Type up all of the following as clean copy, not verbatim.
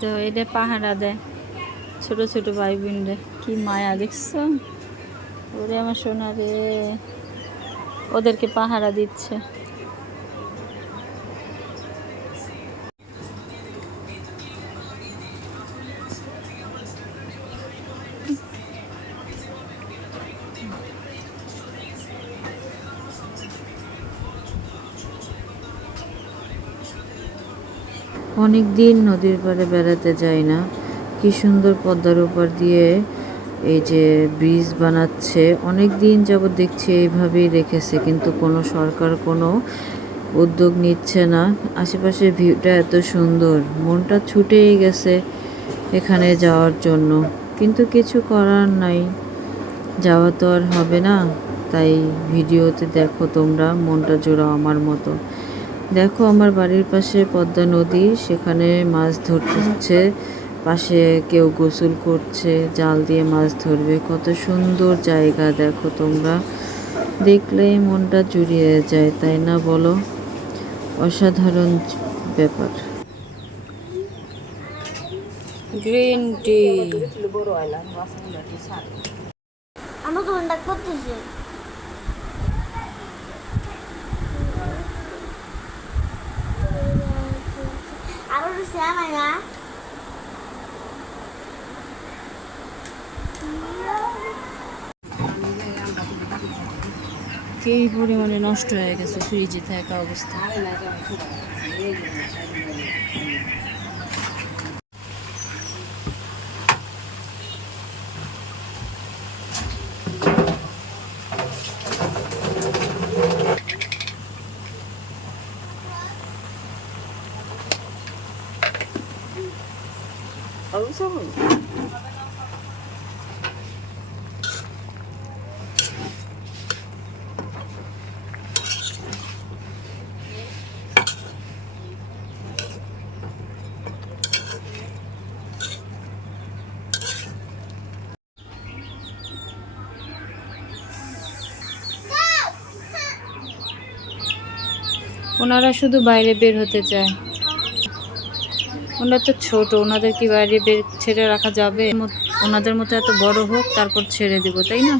তো এটা পাহারা দেয় ছোট ছোট ভাই বোনরে, কি মায়া দেখছো? ওরে আমার সোনা রে, ওদেরকে পাহারা দিচ্ছে। অনেক দিন নদীর পাড়ে বেড়াতে যাই না, কি সুন্দর পদ্মার ওপার দিয়ে এই যে ব্রিজ বানাচ্ছে। অনেক দিন যাবত দেখছি এইভাবেই রেখেছে, কিন্তু কোনো সরকার কোনো উদ্যোগ নিচ্ছে না। আশেপাশের ভিউটা এত সুন্দর, মনটা ছুটেই গেছে এখানে যাওয়ার জন্য, কিন্তু কিছু করার নাই, যাওয়া তো আর হবে না। তাই ভিডিওতে দেখো তোমরা, মনটা জোড়াও আমার মতো। দেখো আমার বাড়ির পাশে পদ্মা নদী, সেখানে মাছ ধরছে, পাশে কেউ গোসল করছে, জাল দিয়ে মাছ ধরবে। কত সুন্দর জায়গা দেখো তোমরা, দেখলেই মনটা জুড়িয়ে যায়, তাই না বলো? অসাধারণ ব্যাপার। গ্রিন টি আমার ঘন্টা করতেছে। আরো শ্যামাই না এই পরিমাণে নষ্ট হয়ে গেছে ফ্রিজে থাকা অবস্থা। ওনারা শুধু বাইরে বের হতে চায়, ওনারা তো ছোট, ওনাদের কি বাইরে বের ছেড়ে রাখা যাবে? ওনাদের মতো এত বড় হোক, তারপর ছেড়ে দেবো, তাই না?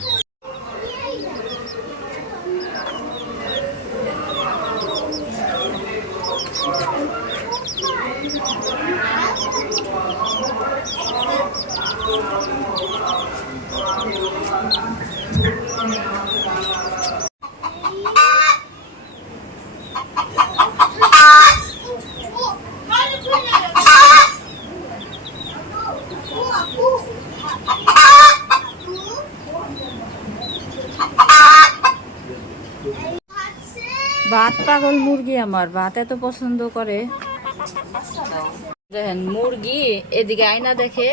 ভাত পাগল মুরগি, আমার ভাত এত পছন্দ করে। দেখেন মুরগি এদিকে আয়না দেখে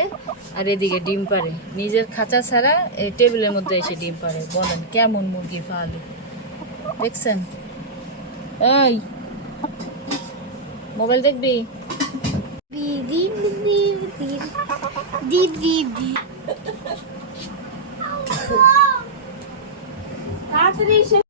আর এদিকে ডিম পারে, নিজের খাঁচা ছাড়া এই টেবিলের মধ্যে এসে ডিম পারে। বলেন কেমন মুরগির ফালি দেখছেন? এই মোবাইল দেখবি? তাড়াতাড়ি